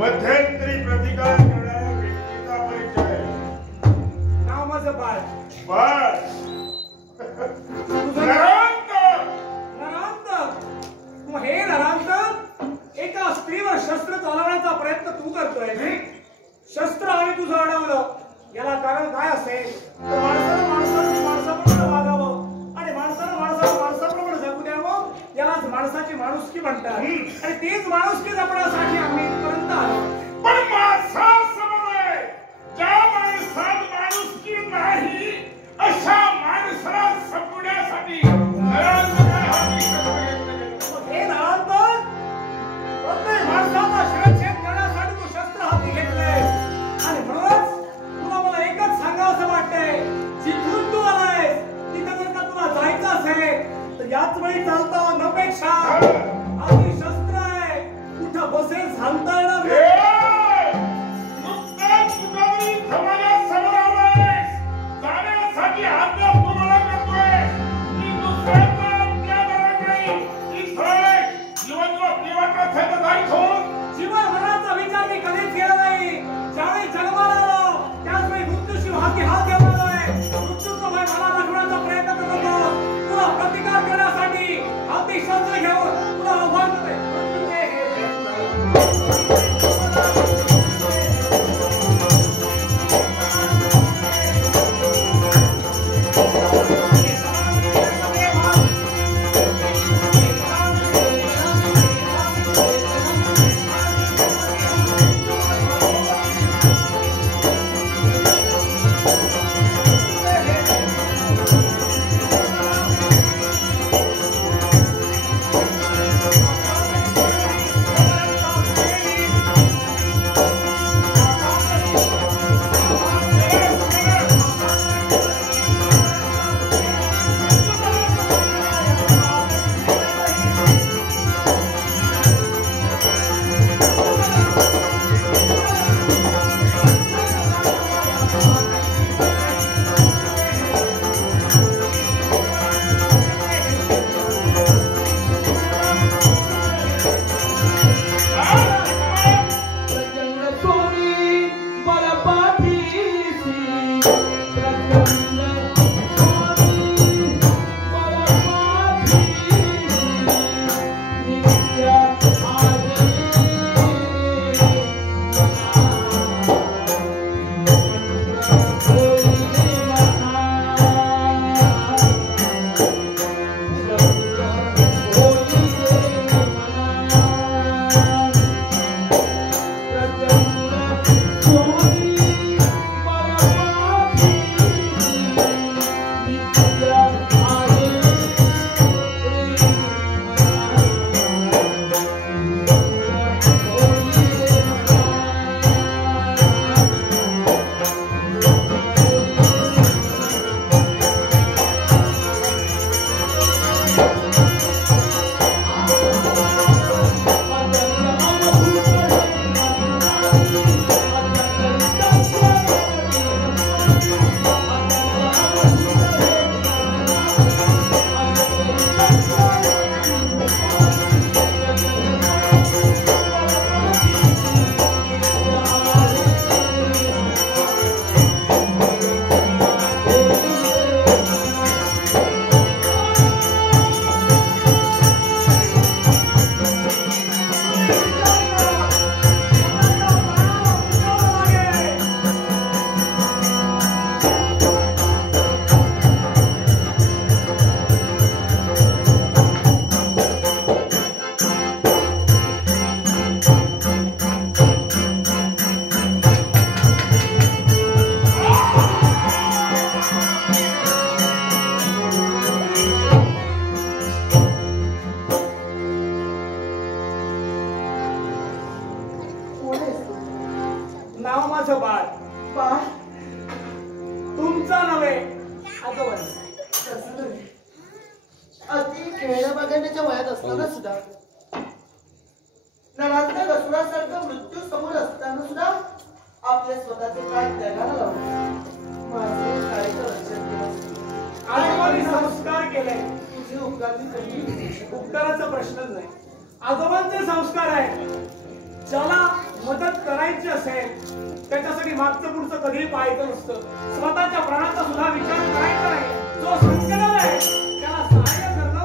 मध्यंतरी प्रतिकार करणाऱ्या व्यक्तीचा परिचय. नाव माझं बाळ. बस मग हे नरांत एका स्त्रीवर शस्त्र चालवण्याचा प्रयत्न तू करतोय. शस्त्र आणि तुझं अडवलं याला कारण काय असेल तर माणसानं माणसाप्रमाणे वागावं आणि माणसानं माणसाप्रमाणे जगू द्यावं. यालाच माणसाची माणुसकी म्हणतात आणि तीच माणुसकी जपण्यासाठी आम्ही इथपर्यंत आलो. पण माझा समन्वय ज्या माणसात माणुसकी नाही अशा माणसाला संपवण्यासाठी हे नरांत प्रत्येक माणसाचा शिरच्छेद करण्यासाठी तू शस्त्र हाती घेतलंय आणि म्हणूनच तुला मला एकच सांगावं वाटतंय. जिथून तू आलायस तिथं जर का तुला जायचं असेल तर याच वेळी चालता नपेक्षा आधी शस्त्र आहे कुठं बसेल सांगता येणार नाव माझं बाळ. बाळ तुमचा नव्हे आजोबा. तसं नाही. अगदी खेळण्या बघण्याच्या वयात असताना सुद्धा नरांच्या रसुरासारखं मृत्यू समोर असताना सुद्धा आपल्या स्वतःचे काय त्यागाला लावून माझे शाळेचं रक्षण केलं. आजोबांनी संस्कार केले. तुझे उपकार मी कधी उपकाराचा प्रश्नच नाही. आजोबांचे संस्कार आहे. ज्याला मदत करायची असेल त्याच्यासाठी मागचं पुढचं कधीही पाहायचं नसतं. स्वतःच्या प्राणाचा सुद्धा विचार करायचा नाही. जो संकटात आहे त्याला सहाय्य करणं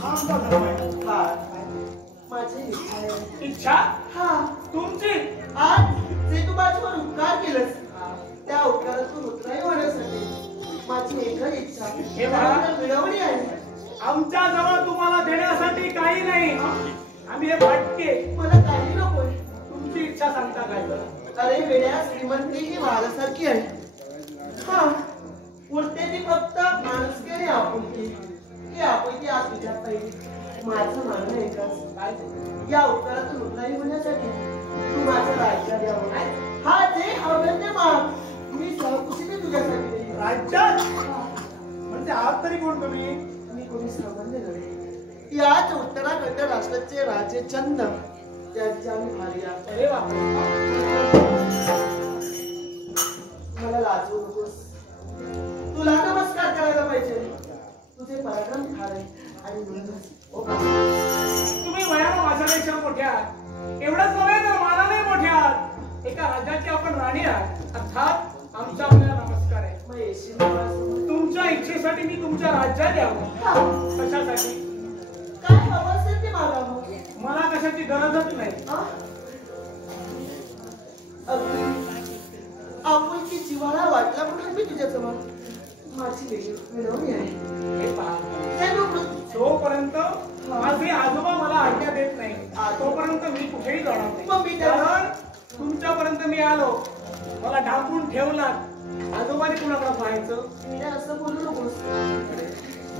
हा आमचा धर्म आहे. बाळ माझी इच्छा आहे. इच्छा हा तुमची. आज जे तू माझ्यावर उपकार केलंस त्या उपकारातून उतराई होण्यासाठी माझी एकच इच्छा हे बाळा, मिळवणी आहे. आमच्या जवळ तुम्हाला देण्यासाठी काही नाही. आम्ही हे भाटके. मला काही नकोय. तुमची इच्छा सांगता काय तर. अरे वेड्या, श्रीमंती ही वाघासारखी आहे. हा उरते ती फक्त माणुसकी आणि आपुलकी. ही आपुलकी आज तुझ्या पाहिजे. माझं मागणं एकच काय, या उपकारातून उतराई होण्यासाठी तू माझं राज्य द्यावं. हा जे हवं ते माग मी सहकुशीने तुझ्यासाठी देईन. राज्यात म्हणजे आत तरी कोण तुम्ही? मी कोणी सामान्य नव्हे. याच उत्तराखंड राष्ट्राचे राजे चंद त्यांचे आम्ही भार्या. अरे बापरे. मला लाजवू नकोस. तुला नमस्कार करायला पाहिजे. तुझे पराक्रम ठार आहे आणि म्हणूनच तुम्ही वयानं माझ्यापेक्षा मोठ्या. एवढंच नव्हे तर मानाने मोठ्या. एका राज्याची आपण राणी आहात. अर्थात आमचा आपल्याला नमस्कार आहे. मग येशील माझ्यासोबत? तुमच्या इच्छेसाठी मी तुमच्या राज्यात यावं. कशासाठी? काय हवं असेल ते मागा मग. मला कशाची गरजच नाही. आपुलकी जिव्हाळा वाटला म्हणून मी तुझ्याजवळ. माझी वेगळी मिळवणी आहे. हे पहा, हे नको. जोपर्यंत माझे आजोबा मला आज्ञा देत नाही तोपर्यंत मी कुठेही जाणार नाही. मग मी त्या- कारण तुमच्यापर्यंत मी आलो, मला ढाकून ठेवलात. आजोबाने कुणाकडे पाहायचं? मी असं बोलू नकोस.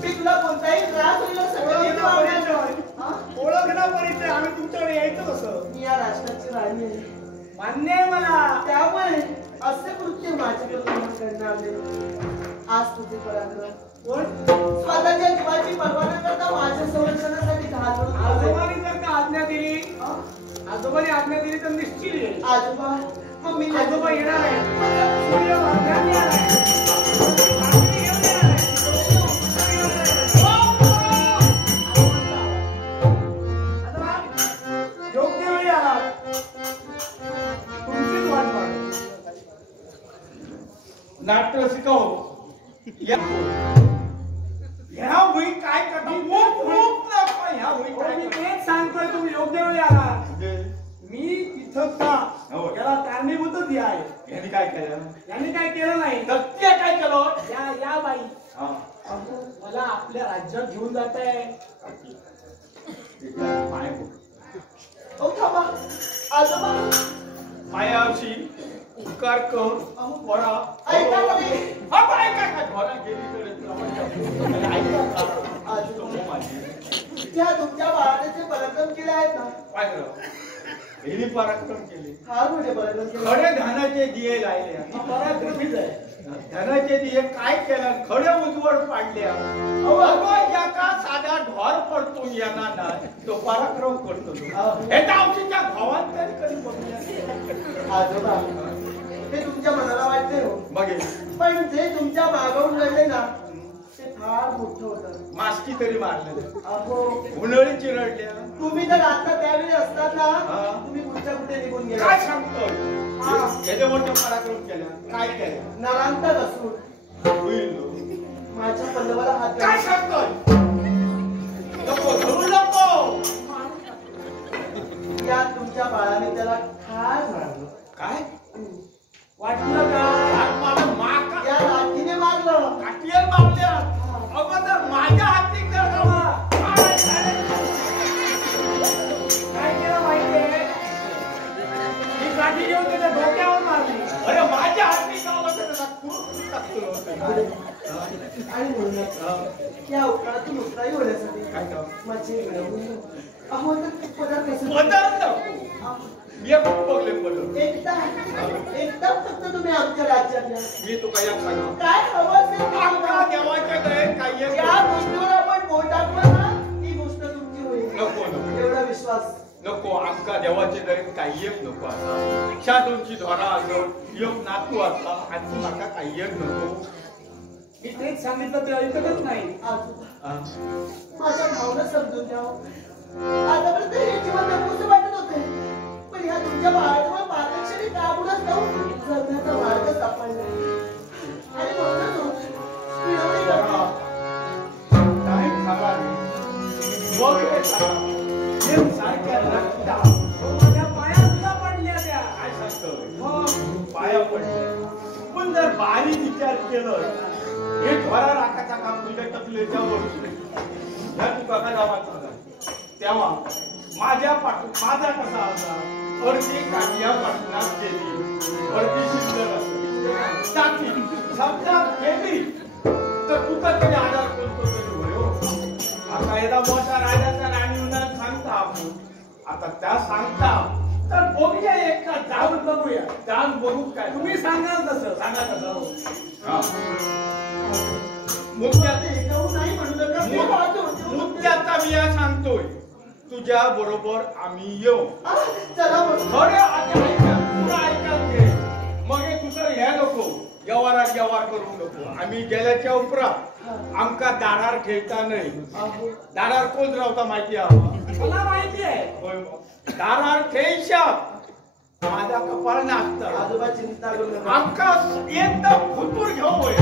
मी तुला कोणताही त्रास होईल सगळं ओळख ना परिचय. आम्ही तुमच्याकडे यायचं कसं? मी या राष्ट्राची राणी आहे. मान्य आहे मला. त्यामुळे असे कृत्य माझ्याकडे करणार नाही. आज तुझे पराक्रम कोण? स्वतःच्या जीवाची पर्वा न करता माझ्या संरक्षणासाठी घालून आजोबांनी जर का आज्ञा दिली, आजोबांनी आज्ञा दिली तर निश्चित येईल. आजोबा मग मी आजोबा येणार आहे. नाट्य शिकव ह्या होई काय करता ह्या होई काय मी करता? तेच सांगतोय तुम्ही योग्य वेळी आला म्हणजे मी तिथं का हो. याला कारणीभूतच हे आहे. यांनी काय केलं यांनी काय केलं नाही सत्य काय केलं या बाई हा. अहो, मला आपल्या राज्यात घेऊन जात आहे. पाय अहो थांबा आजोबा पायाशी उपकार कर अहो वरा ऐका तरी. हा पाय काय काय घोडा गेली कडे आजोबा त्या तुमच्या बाळाने जे पराक्रम केले आहेत ना काय करा हिने पराक्रम केले फार मोठे पराक्रम केले. खडे धनाचे दिये लायले पराक्रमीच आहे. धनाचे दिये काय केलं खडे उजवड पाडल्या का साधा ढोर पडतो यांना ना तो पराक्रम करतो हे तर आमच्या भावात तरी कधी बघूया आजोबा ते तुमच्या मनाला वाटते हो बघे पण जे तुमच्या मागवून घडले ना ते फार मोठं होतं. मास्की तरी मारले अहो उन्हाळी चिरडल्या तुम्ही जर आता त्यावेळी असतात ना हा. तुम्ही कुठच्या कुठे निघून गेला. काय सांगतोय याचे मोठे पराक्रम केला काय केलं नरांतर असून होईल माझ्या पल्लवाला हात काय घाला. सांगतोय नको धरू नको या तुमच्या बाळाने त्याला ठार मारलं. काय वाटलं काय हात मारून माका या लाठीने मारलं. काठीवर मारल्या अगोदर माझ्या हाती जर काय केलं माहितीये ही काठी घेऊन त्याच्या डोक्यावर मारली. अरे माझ्या हाती गावात त्याला कुठून टाकलं होतं. आणि म्हणूनच त्या उपकारातून मुक्ताई होण्यासाठी काय काम? माझे घडवून अहो तर पदार्थ कसं पदर नको मी खूप बघले पदर एकदा फक्त तुम्ही आमच्या राज्यात या. मी तुका एक सांगा काय हवं असेल ते आमका सांगा. देवाच्या दयेत काही एक या गोष्टीवर आपण बोट टाकलं ना ती गोष्ट तुमची होईल. नको नको एवढा विश्वास. नको आमका देवाचे दयेत काही एक नको असा शा दोनची धोरा असो योग नातू असला आणि माका काही एक नको मी तेच सांगितलं ते ऐकतच नाही. आजोबा हा. माझ्या भावना समजून द्या. आतापर्यंत हे जीवन नकोसं वाटत होते पण ह्या तुमच्या बाळाजवळ पाठक्षणी काबूनच जाऊन जगण्याचा मार्ग सापडला आणि म्हणूनच मिळवणी करा. काय खावा रे बघ रे सारा. हे सारख्या रक्ता माझ्या पाया सुद्धा पडल्या त्या. काय सांगतोय मग पाया पडले पण जर बारीक विचार केलं हे ढोरा राखाचा काम तुझ्या टकलेच्या वर ह्या तुका का गावात होता तेव्हा माझा कसा होता अर्धी काठ्या पाटणात गेली अर्धी शिल्लक टाकली समजा गेली तर तुका तरी आधार कोणतो तरी होय हो. आता एका मोठा राजाचा राणी म्हणून सांगता आपण आता त्या सांगता तर बघूया एक का जाऊन बघूया जाऊन बघू काय तुम्ही सांगाल तसं. सांगा कसं मुद्द्यात ऐकवू नाही म्हणू नका. मी वाद होते. मुद्द्याचा मी या सांगतोय तुझ्या बरोबर आम्ही येऊ चला मग. खरे आता ऐका पुरा ऐका घे मग हे तुझं हे नको व्यवहार करू नको आम्ही गेल्याच्या उपरांत आमका दारार खेळता नाही अहो, दारार कोण रावता माहिती आहे मला माहिती आहे. होय दारार खेळशा माझा कपाळ नाचतं आजोबा चिंता करू नका. आमका एकदम फुटूर घेऊ होय